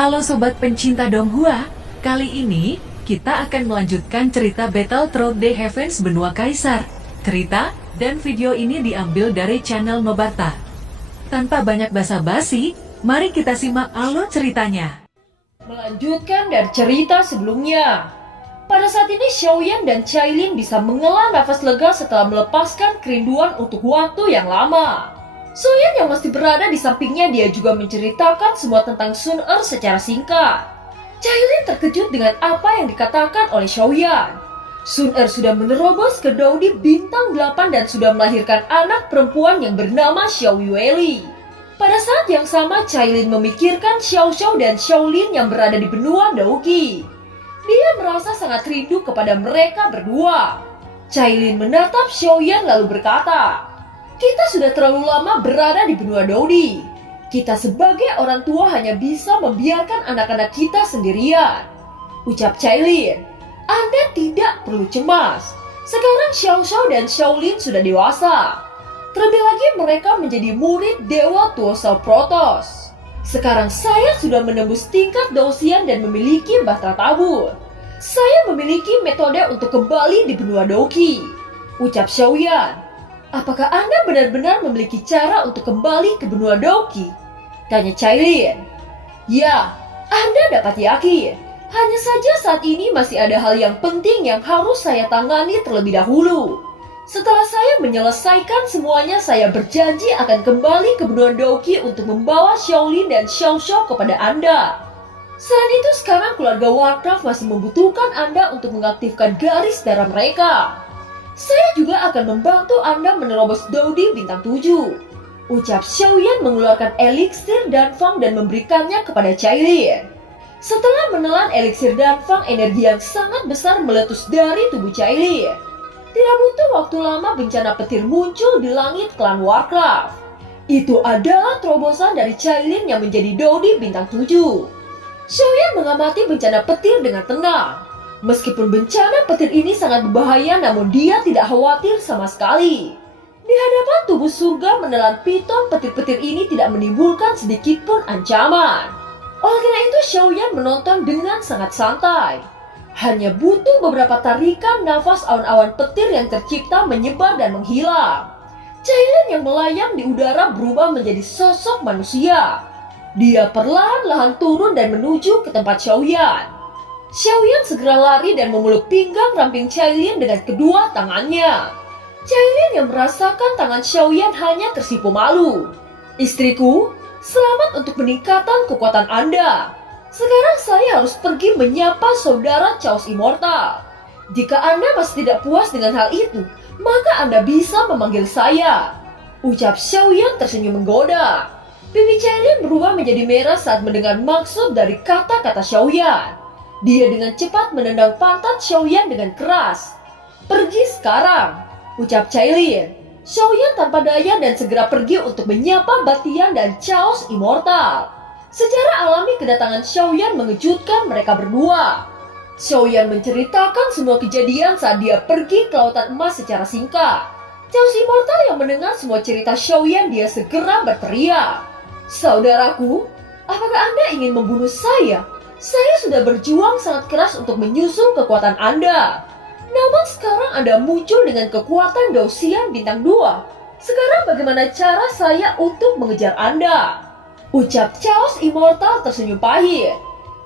Halo sobat pencinta Donghua, kali ini kita akan melanjutkan cerita Battle Through the Heavens Benua Kaisar. Cerita dan video ini diambil dari channel Mebarta. Tanpa banyak basa-basi, mari kita simak alur ceritanya. Melanjutkan dari cerita sebelumnya. Pada saat ini Xiaoyan dan Cailin bisa menghela nafas lega setelah melepaskan kerinduan untuk waktu yang lama. Xiaoyan yang masih berada di sampingnya, dia juga menceritakan semua tentang Sun Er secara singkat. Cailin terkejut dengan apa yang dikatakan oleh Xiaoyan. Sun Er sudah menerobos ke Daudi bintang 8 dan sudah melahirkan anak perempuan yang bernama Xiao Yueli. Pada saat yang sama, Cailin memikirkan Xiao Xiao dan Xiaolin yang berada di benua Daoqi. Dia merasa sangat rindu kepada mereka berdua. Cailin menatap Xiaoyan lalu berkata, "Kita sudah terlalu lama berada di benua Daudi. Kita sebagai orang tua hanya bisa membiarkan anak-anak kita sendirian." Ucap Cailin, "Anda tidak perlu cemas. Sekarang Xiao Xiao dan Xiaolin sudah dewasa. Terlebih lagi mereka menjadi murid Dewa Tuosa Protos. Sekarang saya sudah menembus tingkat Daosian dan memiliki Bahtera Tabur. Saya memiliki metode untuk kembali di benua Daoqi." Ucap Xiaoyan, "Apakah Anda benar-benar memiliki cara untuk kembali ke benua Daoqi?" Tanya Cailin. "Ya, Anda dapat yakin. Hanya saja saat ini masih ada hal yang penting yang harus saya tangani terlebih dahulu. Setelah saya menyelesaikan semuanya, saya berjanji akan kembali ke benua Daoqi untuk membawa Xiaolin dan Xiao Xiao kepada Anda. Selain itu, sekarang keluarga Warcraft masih membutuhkan Anda untuk mengaktifkan garis darah mereka. Saya juga akan membantu Anda menerobos Daudi bintang 7. Ucap Xiaoyan mengeluarkan eliksir Danfang dan memberikannya kepada Cailin. Setelah menelan eliksir Danfang, energi yang sangat besar meletus dari tubuh Cailin. Tidak butuh waktu lama, bencana petir muncul di langit klan Warcraft. Itu adalah terobosan dari Cailin yang menjadi Daudi bintang 7. Xiaoyan mengamati bencana petir dengan tenang. Meskipun bencana petir ini sangat berbahaya, namun dia tidak khawatir sama sekali. Di hadapan tubuh surga menelan piton, petir-petir ini tidak menimbulkan sedikit pun ancaman. Oleh karena itu, Xiaoyan menonton dengan sangat santai. Hanya butuh beberapa tarikan nafas, awan-awan petir yang tercipta menyebar dan menghilang. Cailin yang melayang di udara berubah menjadi sosok manusia. Dia perlahan-lahan turun dan menuju ke tempat Xiaoyan. Xiaoyan segera lari dan memeluk pinggang ramping Cailin dengan kedua tangannya. Cailin yang merasakan tangan Xiaoyan hanya tersipu malu. "Istriku, selamat untuk peningkatan kekuatan Anda. Sekarang saya harus pergi menyapa saudara Chaos Immortal. Jika Anda masih tidak puas dengan hal itu, maka Anda bisa memanggil saya." Ucap Xiaoyan tersenyum menggoda. Pipi Cailin berubah menjadi merah saat mendengar maksud dari kata-kata Xiaoyan. Dia dengan cepat menendang pantat Xiaoyan dengan keras. "Pergi sekarang," ucap Cailin. Xiaoyan tanpa daya dan segera pergi untuk menyapa Batian dan Chaos Immortal. Secara alami kedatangan Xiaoyan mengejutkan mereka berdua. Xiaoyan menceritakan semua kejadian saat dia pergi ke Lautan Emas secara singkat. Chaos Immortal yang mendengar semua cerita Xiaoyan, dia segera berteriak, "Saudaraku, apakah Anda ingin membunuh saya? Saya sudah berjuang sangat keras untuk menyusul kekuatan Anda. Namun sekarang Anda muncul dengan kekuatan Daosian bintang 2. Sekarang bagaimana cara saya untuk mengejar Anda?" Ucap Chaos Immortal tersenyum pahit.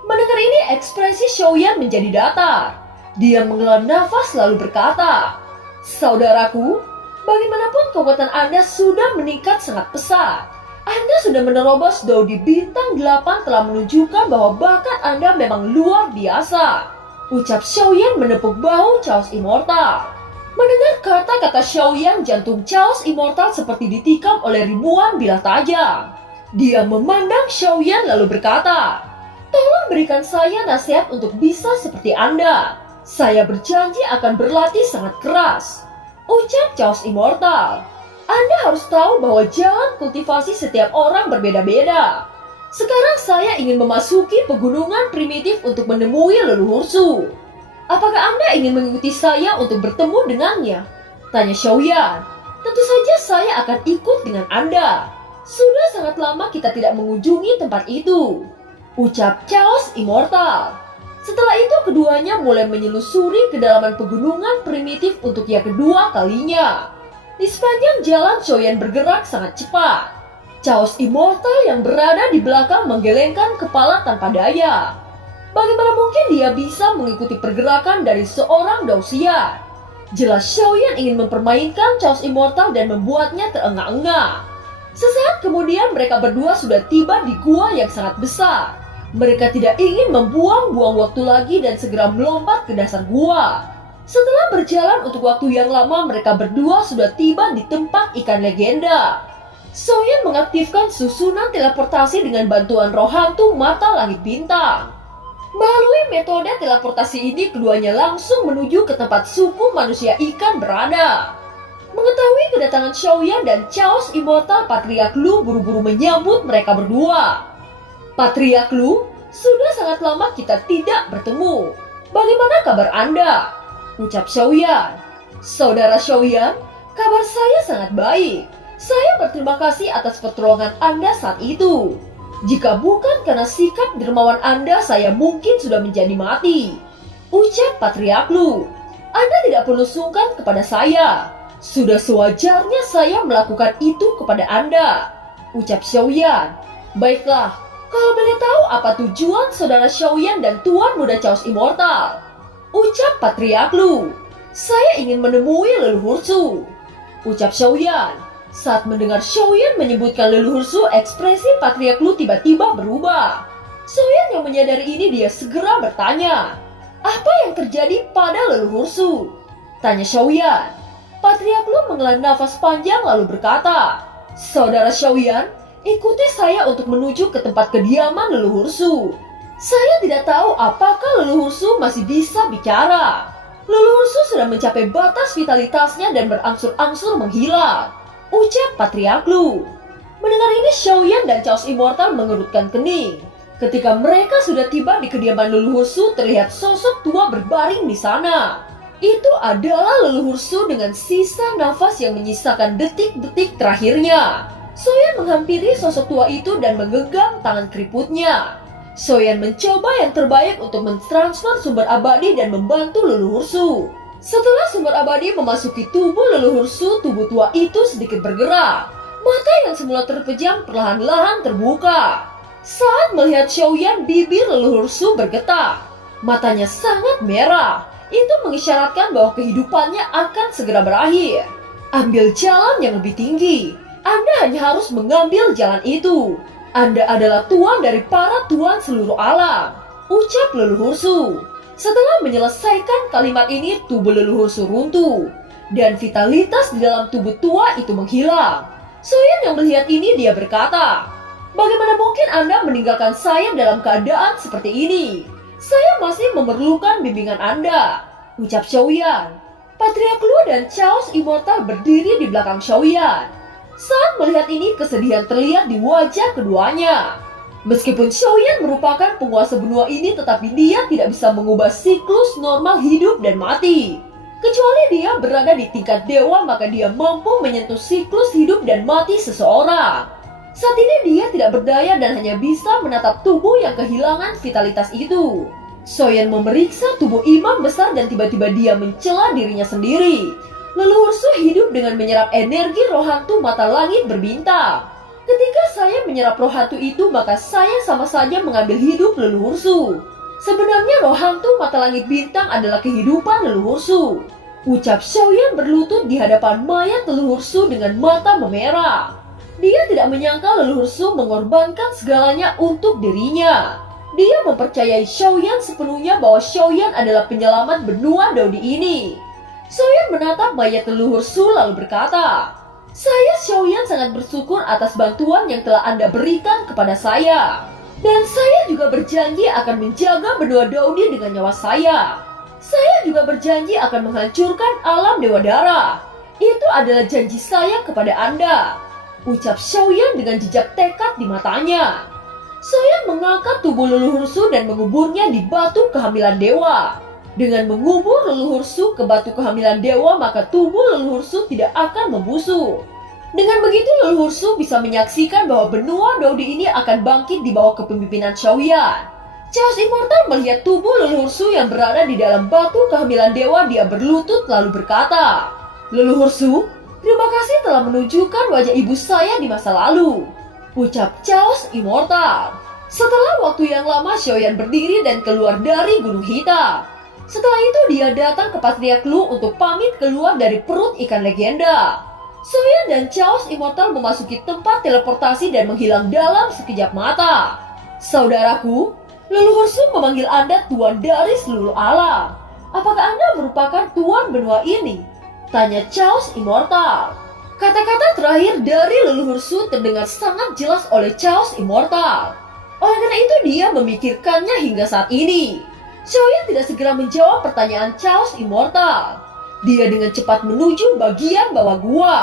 Mendengar ini, ekspresi Xiaoyan menjadi datar. Dia menghela nafas lalu berkata, "Saudaraku, bagaimanapun kekuatan Anda sudah meningkat sangat pesat. Anda sudah menerobos Daudi bintang 8 telah menunjukkan bahwa bakat Anda memang luar biasa." Ucap Xiaoyan menepuk bahu Chaos Immortal. Mendengar kata-kata Xiaoyan, jantung Chaos Immortal seperti ditikam oleh ribuan bilah tajam. Dia memandang Xiaoyan lalu berkata, "Tolong berikan saya nasihat untuk bisa seperti Anda. Saya berjanji akan berlatih sangat keras." Ucap Chaos Immortal, "Anda harus tahu bahwa jalan kultivasi setiap orang berbeda-beda. Sekarang saya ingin memasuki pegunungan primitif untuk menemui leluhursu. Apakah Anda ingin mengikuti saya untuk bertemu dengannya?" Tanya Xiaoyan. "Tentu saja saya akan ikut dengan Anda. Sudah sangat lama kita tidak mengunjungi tempat itu." ucap Chaos Immortal. Setelah itu keduanya mulai menyelusuri kedalaman pegunungan primitif untuk yang kedua kalinya. Di sepanjang jalan Xiaoyan bergerak sangat cepat. Chaos Immortal yang berada di belakang menggelengkan kepala tanpa daya. Bagaimana mungkin dia bisa mengikuti pergerakan dari seorang Daoxian? Jelas Xiaoyan ingin mempermainkan Chaos Immortal dan membuatnya terengah-engah. Sesaat kemudian mereka berdua sudah tiba di gua yang sangat besar. Mereka tidak ingin membuang-buang waktu lagi dan segera melompat ke dasar gua. Setelah berjalan untuk waktu yang lama, mereka berdua sudah tiba di tempat ikan legenda. Xiaoyan mengaktifkan susunan teleportasi dengan bantuan roh hantu mata langit bintang. Melalui metode teleportasi ini, keduanya langsung menuju ke tempat suku manusia ikan berada. Mengetahui kedatangan Xiaoyan dan Chaos Immortal, Patriarch Lu buru-buru menyambut mereka berdua. Patriarch Lu, sudah sangat lama kita tidak bertemu. Bagaimana kabar Anda? Ucap Xiaoyan. Saudara Xiaoyan, kabar saya sangat baik. Saya berterima kasih atas pertolongan Anda saat itu. Jika bukan karena sikap dermawan Anda, saya mungkin sudah menjadi mati. Ucap Patriarch Lu. Anda tidak perlu sungkan kepada saya. Sudah sewajarnya saya melakukan itu kepada Anda. Ucap Xiaoyan. Baiklah. Kalau boleh tahu apa tujuan saudara Xiaoyan dan Tuan Muda Chaos Immortal? Ucap Patriarch Lu. Saya ingin menemui leluhur Su. Ucap Xiaoyan. Saat mendengar Xiaoyan menyebutkan leluhur Su, ekspresi Patriarch Lu tiba-tiba berubah. Xiaoyan yang menyadari ini, dia segera bertanya. Apa yang terjadi pada leluhur Su? Tanya Xiaoyan. Patriarch Lu menghela nafas panjang lalu berkata, Saudara Xiaoyan, ikuti saya untuk menuju ke tempat kediaman leluhur Su. Saya tidak tahu apakah leluhur Su masih bisa bicara. Leluhur Su sudah mencapai batas vitalitasnya dan berangsur-angsur menghilang. Ucap Patriarch Lu. Mendengar ini, Xiaoyan dan Chaos Immortal mengerutkan kening. Ketika mereka sudah tiba di kediaman leluhur Su, terlihat sosok tua berbaring di sana. Itu adalah leluhur Su dengan sisa nafas yang menyisakan detik-detik terakhirnya. Xiaoyan menghampiri sosok tua itu dan menggenggam tangan keriputnya. Xiaoyan mencoba yang terbaik untuk mentransfer sumber abadi dan membantu leluhur Su. Setelah sumber abadi memasuki tubuh leluhur Su, tubuh tua itu sedikit bergerak. Mata yang semula terpejam perlahan-lahan terbuka. Saat melihat Xiaoyan, bibir leluhur Su bergetar. Matanya sangat merah. Itu mengisyaratkan bahwa kehidupannya akan segera berakhir. Ambil jalan yang lebih tinggi. Anda hanya harus mengambil jalan itu. Anda adalah tuan dari para tuan seluruh alam. Ucap leluhur Su. Setelah menyelesaikan kalimat ini, tubuh leluhur Su runtuh. Dan vitalitas di dalam tubuh tua itu menghilang. Xiaoyan yang melihat ini, dia berkata, Bagaimana mungkin Anda meninggalkan saya dalam keadaan seperti ini? Saya masih memerlukan bimbingan Anda. Ucap Xiaoyan. Patriarch Lu dan Chaos Immortal berdiri di belakang Xiaoyan. Saat melihat ini, kesedihan terlihat di wajah keduanya. Meskipun Xiaoyan merupakan penguasa benua ini, tetapi dia tidak bisa mengubah siklus normal hidup dan mati. Kecuali dia berada di tingkat dewa, maka dia mampu menyentuh siklus hidup dan mati seseorang. Saat ini dia tidak berdaya dan hanya bisa menatap tubuh yang kehilangan vitalitas itu. Xiaoyan memeriksa tubuh imam besar dan tiba-tiba dia mencela dirinya sendiri. Leluhur Su hidup dengan menyerap energi roh hantu mata langit berbintang. Ketika saya menyerap roh hantu itu, maka saya sama saja mengambil hidup leluhur Su. Sebenarnya roh hantu mata langit bintang adalah kehidupan leluhur Su. Ucap Xiaoyan berlutut di hadapan mayat leluhur Su dengan mata memerah. Dia tidak menyangka leluhur Su mengorbankan segalanya untuk dirinya. Dia mempercayai Xiaoyan sepenuhnya bahwa Xiaoyan adalah penyelamat benua Daudi ini. Xiaoyan menatap mayat leluhur Su lalu berkata, Saya Xiaoyan sangat bersyukur atas bantuan yang telah Anda berikan kepada saya. Dan saya juga berjanji akan menjaga benua Daudi dengan nyawa saya. Saya juga berjanji akan menghancurkan alam Dewa Darah. Itu adalah janji saya kepada Anda. Ucap Xiaoyan dengan jejak tekad di matanya. Xiaoyan mengangkat tubuh leluhur Su dan menguburnya di batu kehamilan dewa. Dengan mengubur leluhur Su ke batu kehamilan dewa, maka tubuh leluhur Su tidak akan membusuk. Dengan begitu leluhur Su bisa menyaksikan bahwa benua Dodi ini akan bangkit di bawah kepemimpinan Xiaoyan. Chaos Immortal melihat tubuh leluhur Su yang berada di dalam batu kehamilan dewa. Dia berlutut lalu berkata, "Leluhur Su, terima kasih telah menunjukkan wajah ibu saya di masa lalu," ucap Chaos Immortal. Setelah waktu yang lama, Xiaoyan berdiri dan keluar dari Gunung Hitam. Setelah itu dia datang ke Patriarch Lu untuk pamit keluar dari perut ikan legenda. Xiaoyan dan Chaos Immortal memasuki tempat teleportasi dan menghilang dalam sekejap mata. "Saudaraku, leluhur Su memanggil Anda tuan dari seluruh alam. Apakah Anda merupakan tuan benua ini?" tanya Chaos Immortal. Kata-kata terakhir dari leluhur Su terdengar sangat jelas oleh Chaos Immortal. Oleh karena itu dia memikirkannya hingga saat ini. Xiaoyan tidak segera menjawab pertanyaan Chaos Immortal. Dia dengan cepat menuju bagian bawah gua.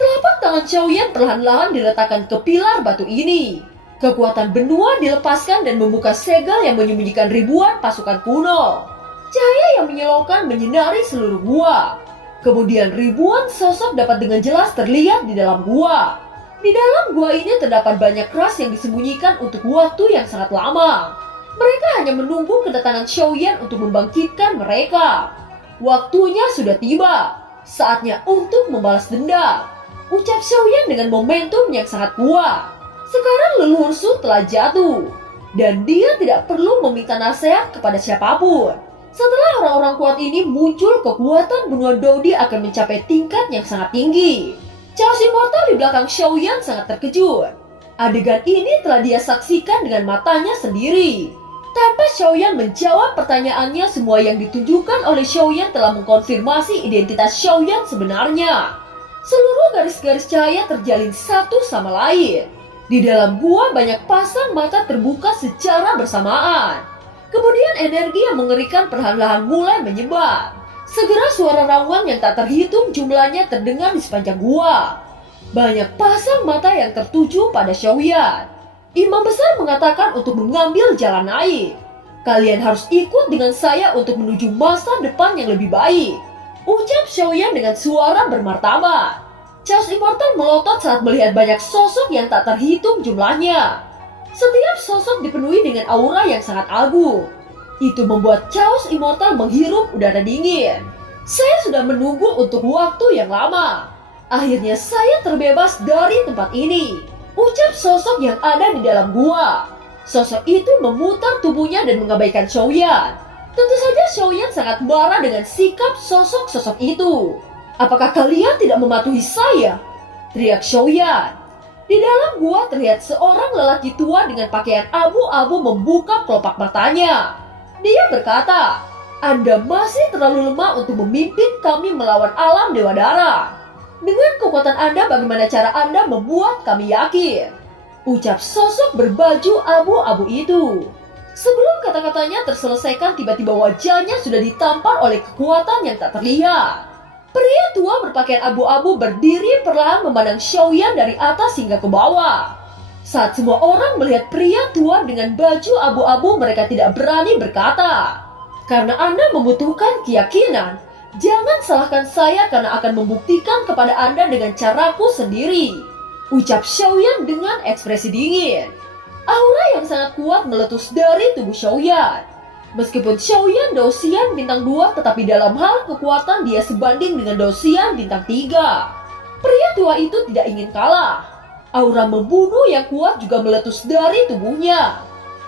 Telapak tangan Xiaoyan perlahan-lahan diletakkan ke pilar batu ini. Kekuatan benua dilepaskan dan membuka segel yang menyembunyikan ribuan pasukan kuno. Cahaya yang menyilaukan menyinari seluruh gua. Kemudian ribuan sosok dapat dengan jelas terlihat di dalam gua. Di dalam gua ini terdapat banyak ras yang disembunyikan untuk waktu yang sangat lama. Mereka hanya menunggu kedatangan Xiaoyan untuk membangkitkan mereka. "Waktunya sudah tiba. Saatnya untuk membalas dendam," ucap Xiaoyan dengan momentum yang sangat kuat. Sekarang leluhur Su telah jatuh, dan dia tidak perlu meminta nasihat kepada siapapun. Setelah orang-orang kuat ini muncul, kekuatan benua Dodi akan mencapai tingkat yang sangat tinggi. Chaos Immortal di belakang Xiaoyan sangat terkejut. Adegan ini telah dia saksikan dengan matanya sendiri. Tanpa Xiaoyan menjawab pertanyaannya, semua yang ditunjukkan oleh Xiaoyan telah mengkonfirmasi identitas Xiaoyan sebenarnya. Seluruh garis-garis cahaya terjalin satu sama lain. Di dalam gua banyak pasang mata terbuka secara bersamaan. Kemudian energi yang mengerikan perlahan-lahan mulai menyebar. Segera suara raungan yang tak terhitung jumlahnya terdengar di sepanjang gua. Banyak pasang mata yang tertuju pada Xiaoyan. Imam besar mengatakan untuk mengambil jalan naik. "Kalian harus ikut dengan saya untuk menuju masa depan yang lebih baik," ucap Xiaoyan dengan suara bermartabat. Chaos Immortal melotot saat melihat banyak sosok yang tak terhitung jumlahnya. Setiap sosok dipenuhi dengan aura yang sangat agung. Itu membuat Chaos Immortal menghirup udara dingin. "Saya sudah menunggu untuk waktu yang lama. Akhirnya saya terbebas dari tempat ini," ucap sosok yang ada di dalam gua. Sosok itu memutar tubuhnya dan mengabaikan Xiaoyan. Tentu saja Xiaoyan sangat marah dengan sikap sosok-sosok itu. "Apakah kalian tidak mematuhi saya?" teriak Xiaoyan. Di dalam gua terlihat seorang lelaki tua dengan pakaian abu-abu membuka kelopak matanya. Dia berkata, "Anda masih terlalu lemah untuk memimpin kami melawan alam Dewa Darah. Dengan kekuatan Anda, bagaimana cara Anda membuat kami yakin?" ucap sosok berbaju abu-abu itu. Sebelum kata-katanya terselesaikan, tiba-tiba wajahnya sudah ditampar oleh kekuatan yang tak terlihat. Pria tua berpakaian abu-abu berdiri perlahan memandang Xiaoyan dari atas hingga ke bawah. Saat semua orang melihat pria tua dengan baju abu-abu, mereka tidak berani berkata, "Karena Anda membutuhkan keyakinan, jangan salahkan saya karena akan membuktikan kepada Anda dengan caraku sendiri," ucap Xiaoyan dengan ekspresi dingin. Aura yang sangat kuat meletus dari tubuh Xiaoyan. Meskipun Xiaoyan Dosian bintang 2, tetapi dalam hal kekuatan dia sebanding dengan Dosian bintang 3. Pria tua itu tidak ingin kalah. Aura membunuh yang kuat juga meletus dari tubuhnya.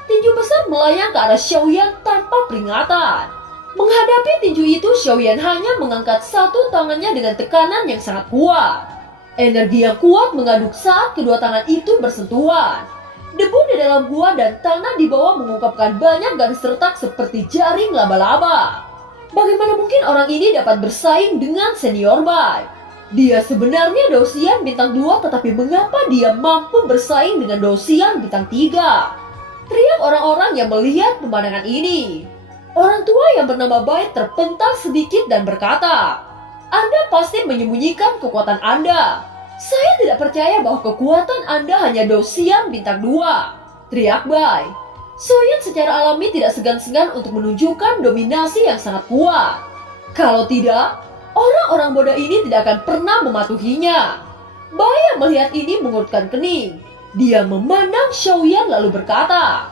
Tinju besar melayang ke arah Xiaoyan tanpa peringatan. Menghadapi tinju itu, Xiaoyan hanya mengangkat satu tangannya dengan tekanan yang sangat kuat. Energi yang kuat mengaduk saat kedua tangan itu bersentuhan. Debu di dalam gua dan tanah di bawah mengungkapkan banyak garis retak seperti jaring laba-laba. Bagaimana mungkin orang ini dapat bersaing dengan senior Bai? Dia sebenarnya Dosian bintang 2, tetapi mengapa dia mampu bersaing dengan Dosian bintang 3? Teriak orang-orang yang melihat pemandangan ini. Orang tua yang bernama Bai terpental sedikit dan berkata, "Anda pasti menyembunyikan kekuatan Anda. Saya tidak percaya bahwa kekuatan Anda hanya Dosian bintang 2, teriak Bai. Xiaoyan secara alami tidak segan-segan untuk menunjukkan dominasi yang sangat kuat. Kalau tidak, orang-orang bodoh ini tidak akan pernah mematuhinya. Bai yang melihat ini mengurutkan kening. Dia memandang Xiaoyan lalu berkata,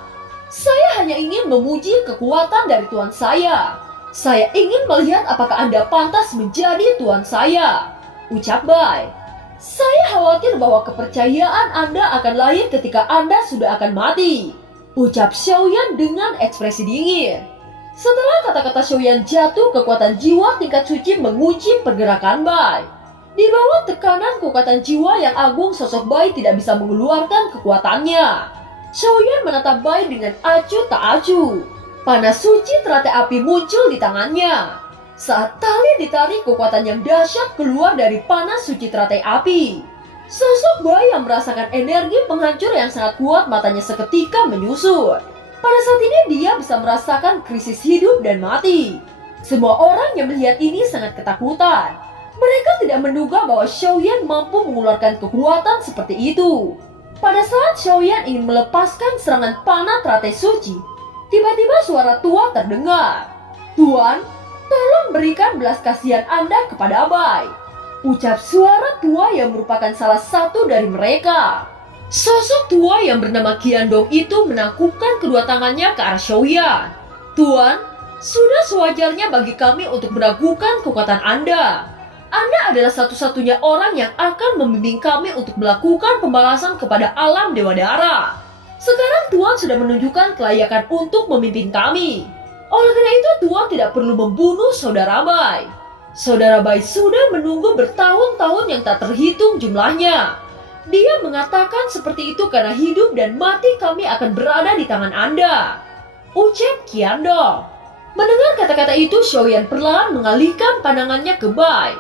"Saya hanya ingin memuji kekuatan dari tuan saya. Saya ingin melihat apakah Anda pantas menjadi tuan saya," ucap Bai. "Saya khawatir bahwa kepercayaan Anda akan lahir ketika Anda sudah akan mati," ucap Xiaoyan dengan ekspresi dingin. Setelah kata-kata Xiaoyan jatuh, kekuatan jiwa tingkat suci mengunci pergerakan Bai. Di bawah tekanan kekuatan jiwa yang agung, sosok Bai tidak bisa mengeluarkan kekuatannya. Xiaoyan menatap Bai dengan acuh tak acuh. Panas suci teratai api muncul di tangannya. Saat tali ditarik, kekuatan yang dahsyat keluar dari panas suci teratai api. Sosok Bai yang merasakan energi penghancur yang sangat kuat, matanya seketika menyusut. Pada saat ini dia bisa merasakan krisis hidup dan mati. Semua orang yang melihat ini sangat ketakutan. Mereka tidak menduga bahwa Xiaoyan mampu mengeluarkan kekuatan seperti itu. Pada saat Xiaoyan ingin melepaskan serangan panah teratai suci, tiba-tiba suara tua terdengar. "Tuan, tolong berikan belas kasihan Anda kepada Bai," ucap suara tua yang merupakan salah satu dari mereka. Sosok tua yang bernama Qiandong itu menangkupkan kedua tangannya ke arah Xiaoyan. "Tuan, sudah sewajarnya bagi kami untuk meragukan kekuatan Anda. Anda adalah satu-satunya orang yang akan membimbing kami untuk melakukan pembalasan kepada alam Dewa Dara. Sekarang Tuan sudah menunjukkan kelayakan untuk memimpin kami. Oleh karena itu Tuan tidak perlu membunuh saudara Bai. Saudara Bai sudah menunggu bertahun-tahun yang tak terhitung jumlahnya. Dia mengatakan seperti itu karena hidup dan mati kami akan berada di tangan Anda," ucap Qiandong. Mendengar kata-kata itu, Xiaoyan perlahan mengalihkan pandangannya ke Bai.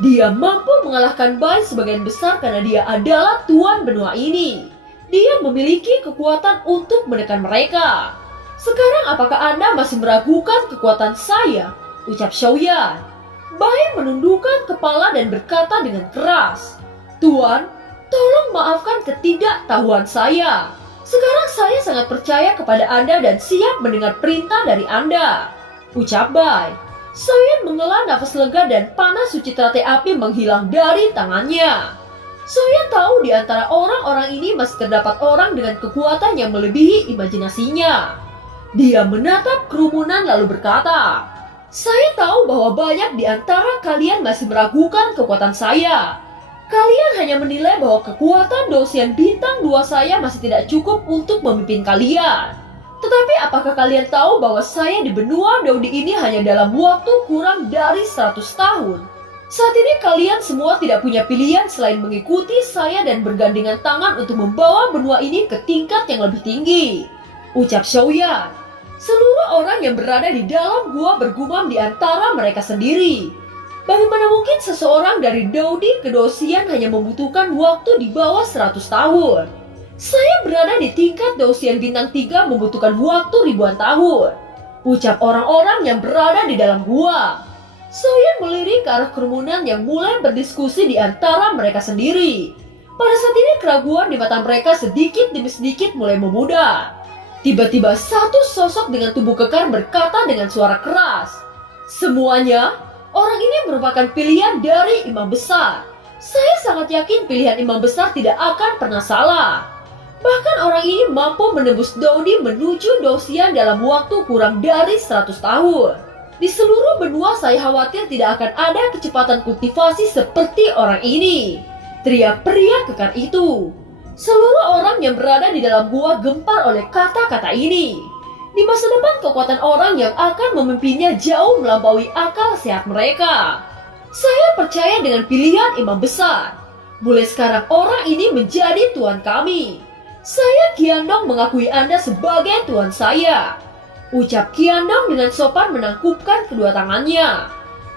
Dia mampu mengalahkan Bai sebagian besar karena dia adalah tuan benua ini. Dia memiliki kekuatan untuk menekan mereka. "Sekarang apakah Anda masih meragukan kekuatan saya?" ucap Xiaoyan. Bai menundukkan kepala dan berkata dengan keras, "Tuan, tolong maafkan ketidaktahuan saya. Sekarang saya sangat percaya kepada Anda dan siap mendengar perintah dari Anda," ucap Bai. Xiaoyan menghela nafas lega dan panas suci teratai api menghilang dari tangannya. Xiaoyan tahu di antara orang-orang ini masih terdapat orang dengan kekuatan yang melebihi imajinasinya. Dia menatap kerumunan lalu berkata, "Saya tahu bahwa banyak di antara kalian masih meragukan kekuatan saya. Kalian hanya menilai bahwa kekuatan Dosian bintang 2 saya masih tidak cukup untuk memimpin kalian. Tetapi apakah kalian tahu bahwa saya di benua Daudi ini hanya dalam waktu kurang dari 100 tahun? Saat ini kalian semua tidak punya pilihan selain mengikuti saya dan bergandengan tangan untuk membawa benua ini ke tingkat yang lebih tinggi," ucap Xiaoyan. Seluruh orang yang berada di dalam gua bergumam di antara mereka sendiri. Bagaimana mungkin seseorang dari Daudi ke Dosian hanya membutuhkan waktu di bawah 100 tahun? Saya berada di tingkat Dosian bintang 3 membutuhkan waktu ribuan tahun, ucap orang-orang yang berada di dalam gua. Xiaoyan melirik ke arah kerumunan yang mulai berdiskusi di antara mereka sendiri. Pada saat ini keraguan di mata mereka sedikit demi sedikit mulai memudar. Tiba-tiba satu sosok dengan tubuh kekar berkata dengan suara keras, "Semuanya, orang ini merupakan pilihan dari Imam Besar. Saya sangat yakin pilihan Imam Besar tidak akan pernah salah. Bahkan orang ini mampu menembus Daudi menuju Dosian dalam waktu kurang dari 100 tahun. Di seluruh benua saya khawatir tidak akan ada kecepatan kultivasi seperti orang ini," teriak pria kekar itu. Seluruh orang yang berada di dalam gua gempar oleh kata-kata ini. Di masa depan kekuatan orang yang akan memimpinnya jauh melampaui akal sehat mereka. Saya percaya dengan pilihan Imam Besar. Mulai sekarang orang ini menjadi tuan kami. Saya Qiandong mengakui Anda sebagai tuan saya, ucap Qiandong dengan sopan menangkupkan kedua tangannya.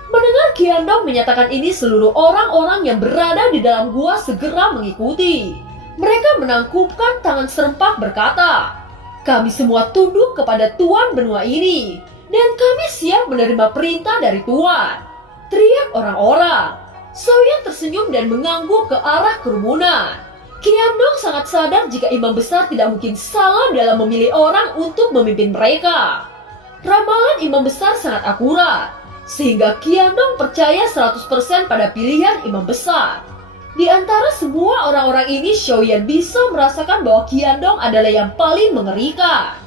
Mendengar Qiandong menyatakan ini, seluruh orang-orang yang berada di dalam gua segera mengikuti. Mereka menangkupkan tangan serempak berkata, "Kami semua tunduk kepada tuan benua ini, dan kami siap menerima perintah dari tuan," teriak orang-orang. Xiaoyan tersenyum dan mengangguk ke arah kerumunan. Qiandong sangat sadar jika Imam Besar tidak mungkin salah dalam memilih orang untuk memimpin mereka. Ramalan Imam Besar sangat akurat, sehingga Qiandong percaya 100% pada pilihan Imam Besar. Di antara semua orang-orang ini, Xiaoyan bisa merasakan bahwa Qiandong adalah yang paling mengerikan.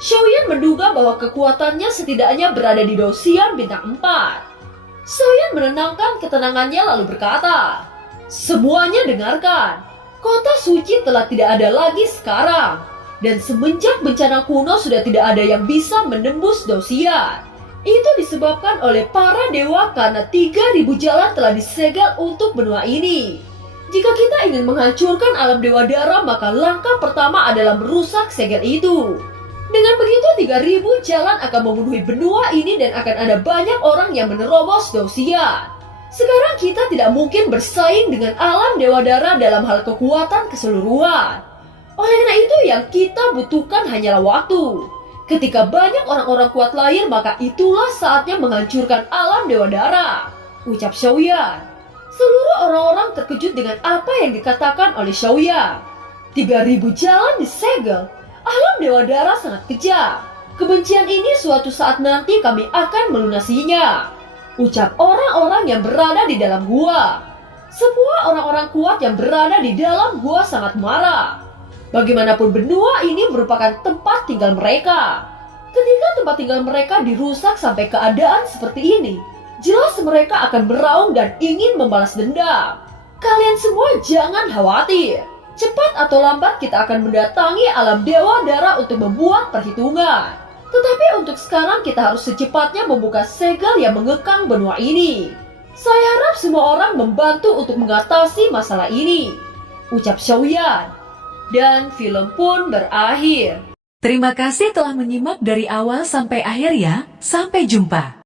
Xiaoyan menduga bahwa kekuatannya setidaknya berada di Dosian bintang 4. Xiaoyan menenangkan ketenangannya lalu berkata, "Semuanya dengarkan. Kota suci telah tidak ada lagi sekarang. Dan semenjak bencana kuno sudah tidak ada yang bisa menembus Dosian. Itu disebabkan oleh para dewa karena 3.000 jalan telah disegel untuk benua ini. Jika kita ingin menghancurkan alam Dewa Dara, maka langkah pertama adalah merusak segel itu. Dengan begitu 3.000 jalan akan memenuhi benua ini dan akan ada banyak orang yang menerobos Dosian. Sekarang kita tidak mungkin bersaing dengan alam Dewa Dara dalam hal kekuatan keseluruhan. Oleh karena itu yang kita butuhkan hanyalah waktu. Ketika banyak orang-orang kuat lahir, maka itulah saatnya menghancurkan alam Dewa Dara," ucap Xiaoyan. Seluruh orang-orang terkejut dengan apa yang dikatakan oleh Xiaoyan. 3.000 jalan disegel. Alam Dewa Dara sangat kejam. Kebencian ini suatu saat nanti kami akan melunasinya, ucap orang-orang yang berada di dalam gua. Semua orang-orang kuat yang berada di dalam gua sangat marah. Bagaimanapun benua ini merupakan tempat tinggal mereka. Ketika tempat tinggal mereka dirusak sampai keadaan seperti ini, jelas mereka akan meraung dan ingin membalas dendam. Kalian semua jangan khawatir. Cepat atau lambat kita akan mendatangi alam Dewa Dara untuk membuat perhitungan. Tetapi untuk sekarang kita harus secepatnya membuka segel yang mengekang benua ini. Saya harap semua orang membantu untuk mengatasi masalah ini, ucap Xiaoyan. Dan film pun berakhir. Terima kasih telah menyimak dari awal sampai akhir ya. Sampai jumpa.